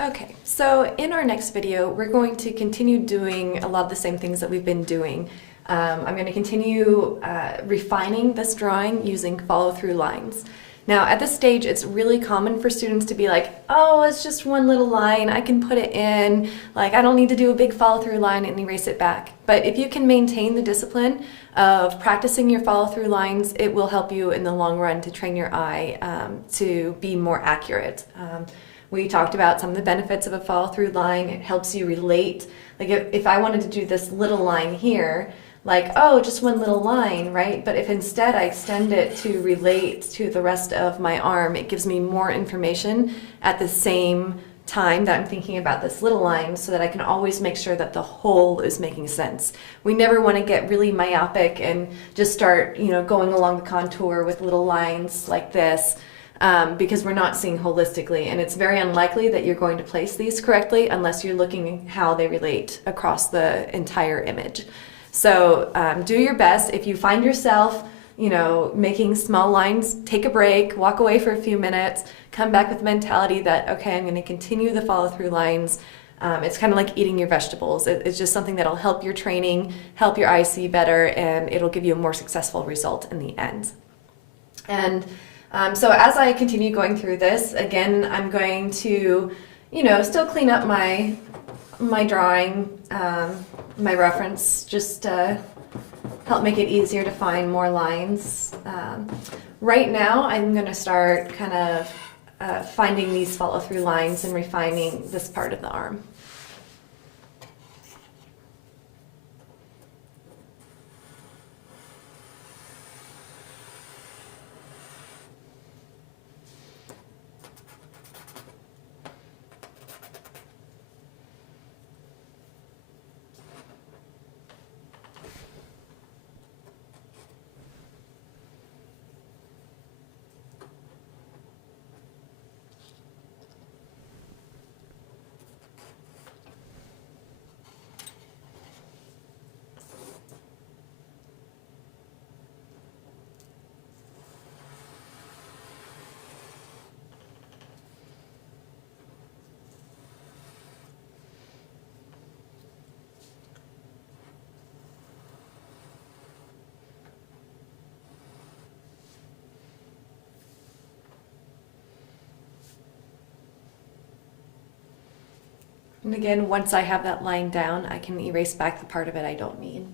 Okay, so in our next video, we're going to continue doing a lot of the same things that we've been doing. I'm going to continue refining this drawing using follow-through lines. Now, at this stage, it's really common for students to be like, oh, it's just one little line, I can put it in, like I don't need to do a big follow-through line and erase it back. But if you can maintain the discipline of practicing your follow-through lines, it will help you in the long run to train your eye to be more accurate. We talked about some of the benefits of a follow-through line. It helps you relate. Like if I wanted to do this little line here, like, oh, just one little line, right? But if instead I extend it to relate to the rest of my arm, it gives me more information at the same time that I'm thinking about this little line so that I can always make sure that the whole is making sense. We never want to get really myopic and just start, going along the contour with little lines like this. Because we're not seeing holistically, and it's very unlikely that you're going to place these correctly unless you're looking at how they relate across the entire image. So do your best. If you find yourself, making small lines, take a break, walk away for a few minutes, come back with the mentality that, okay, I'm going to continue the follow-through lines. It's kind of like eating your vegetables. It's just something that'll help your training, help your eye see better, and it'll give you a more successful result in the end. And so as I continue going through this, again, I'm going to, still clean up my drawing, my reference, just to help make it easier to find more lines. Right now, I'm going to start kind of finding these follow-through lines and refining this part of the arm. And again, once I have that line down, I can erase back the part of it I don't need.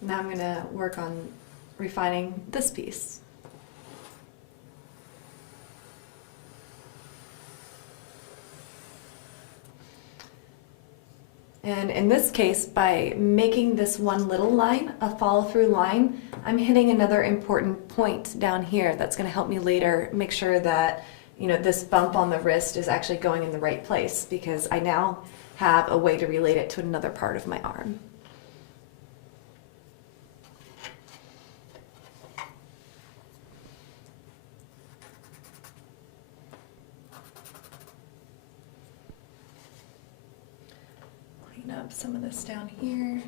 Now I'm going to work on refining this piece. And in this case, by making this one little line a follow-through line, I'm hitting another important point down here that's going to help me later make sure that this bump on the wrist is actually going in the right place, because I now have a way to relate it to another part of my arm. Up some of this down here.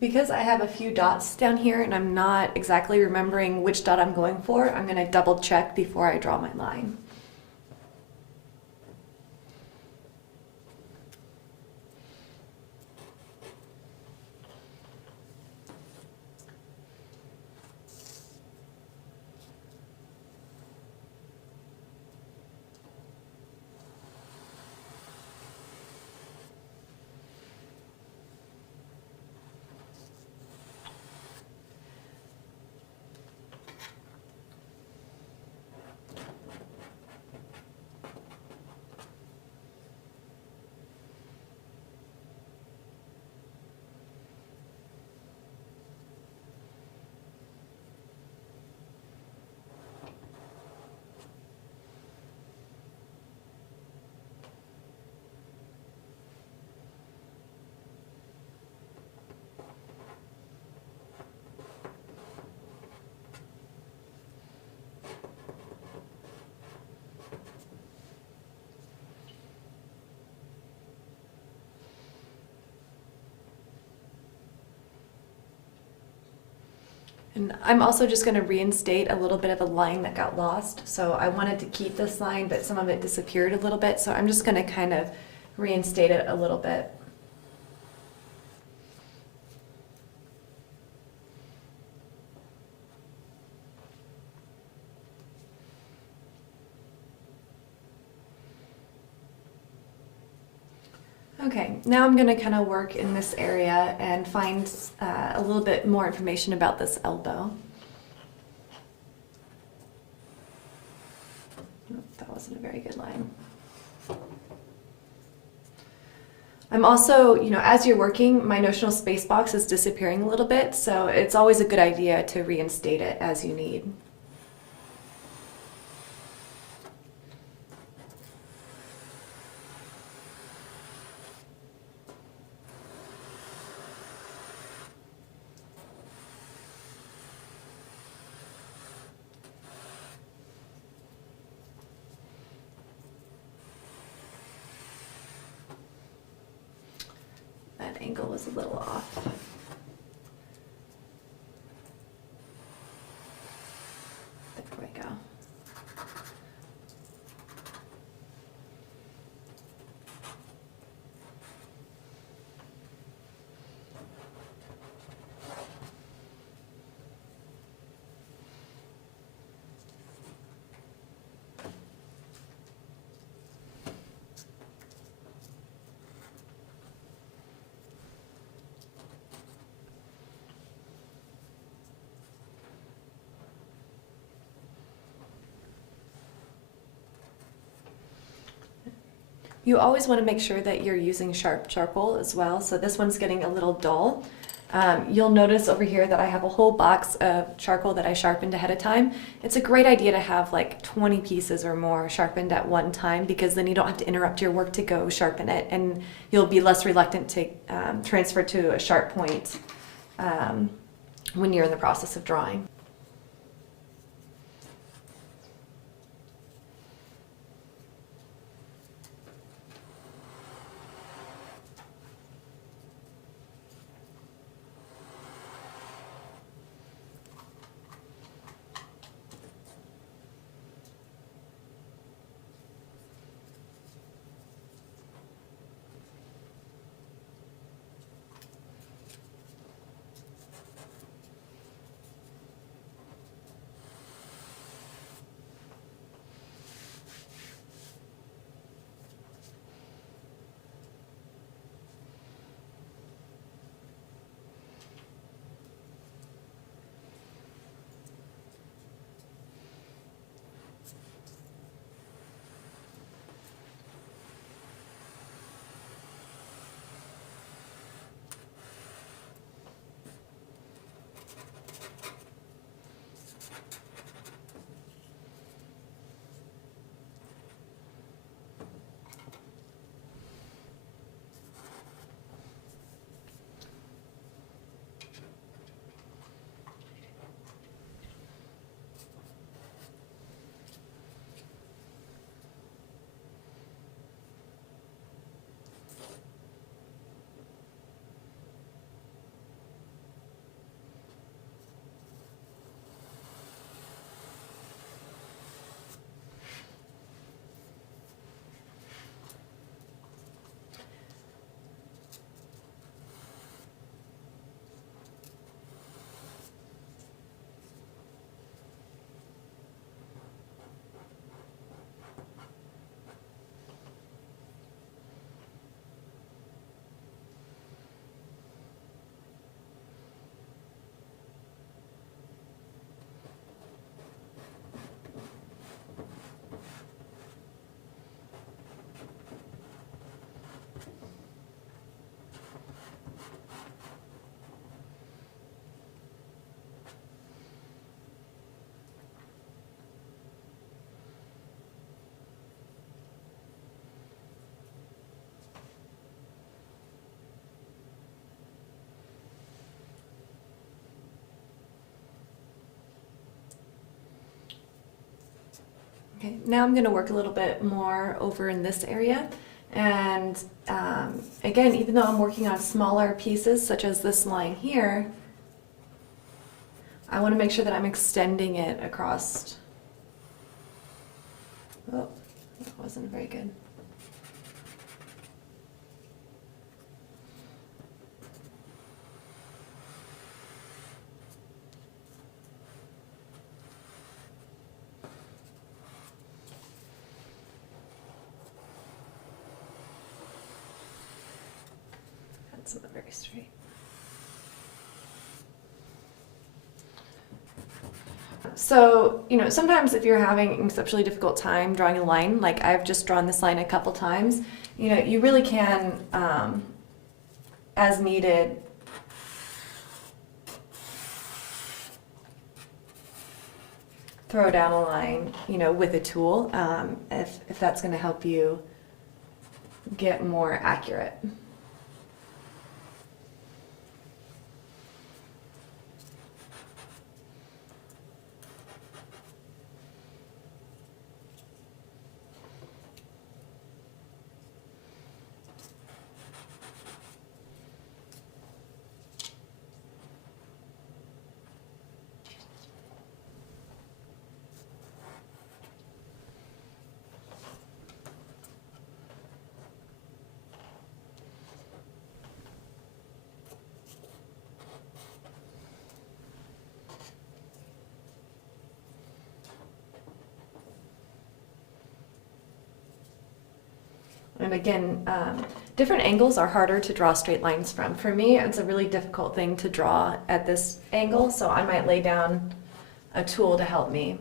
Because I have a few dots down here and I'm not exactly remembering which dot I'm going for, I'm going to double check before I draw my line. And I'm also just going to reinstate a little bit of a line that got lost. So I wanted to keep this line, but some of it disappeared a little bit. So I'm just going to kind of reinstate it a little bit. Okay, now I'm going to kind of work in this area and find a little bit more information about this elbow. Oh, that wasn't a very good line. I'm also, as you're working, my notional space box is disappearing a little bit, so it's always a good idea to reinstate it as you need. That angle was a little off. There we go. You always want to make sure that you're using sharp charcoal as well. So this one's getting a little dull. You'll notice over here that I have a whole box of charcoal that I sharpened ahead of time. It's a great idea to have like 20 pieces or more sharpened at one time, because then you don't have to interrupt your work to go sharpen it, and you'll be less reluctant to transfer to a sharp point when you're in the process of drawing. Okay, now I'm going to work a little bit more over in this area, and again, even though I'm working on smaller pieces such as this line here, I want to make sure that I'm extending it across. Oh, that wasn't very good. That's not very straight. So, sometimes if you're having an exceptionally difficult time drawing a line, like I've just drawn this line a couple times, you really can, as needed, throw down a line, with a tool, if that's going to help you get more accurate. And again, different angles are harder to draw straight lines from. For me, it's a really difficult thing to draw at this angle, so I might lay down a tool to help me.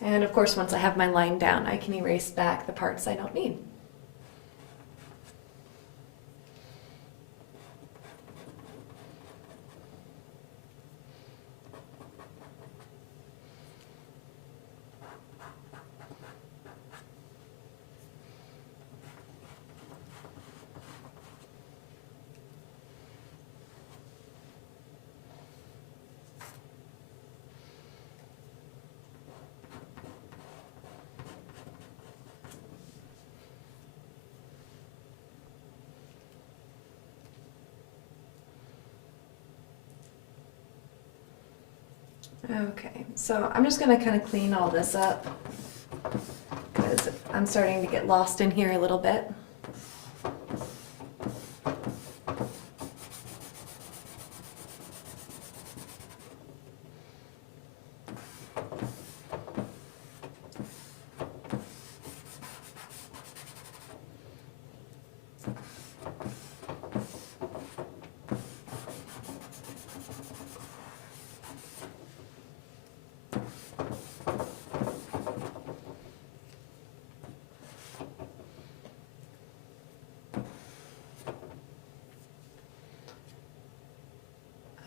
And of course, once I have my line down, I can erase back the parts I don't need. Okay, so I'm just going to kind of clean all this up because I'm starting to get lost in here a little bit.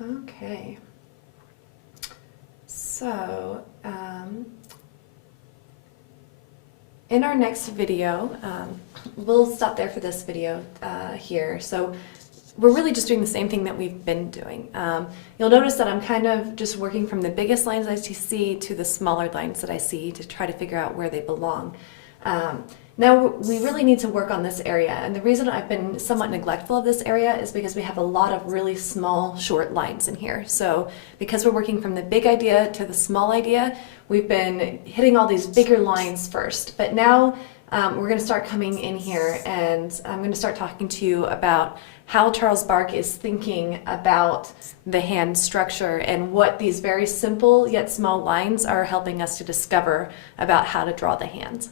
Okay, so in our next video, we'll stop there for this video here. So we're really just doing the same thing that we've been doing. You'll notice that I'm kind of just working from the biggest lines I see to the smaller lines that I see to try to figure out where they belong. Now we really need to work on this area, and the reason I've been somewhat neglectful of this area is because we have a lot of really small, short lines in here. So because we're working from the big idea to the small idea, we've been hitting all these bigger lines first. But now we're going to start coming in here, and I'm going to start talking to you about how Charles Bargue is thinking about the hand structure and what these very simple yet small lines are helping us to discover about how to draw the hands.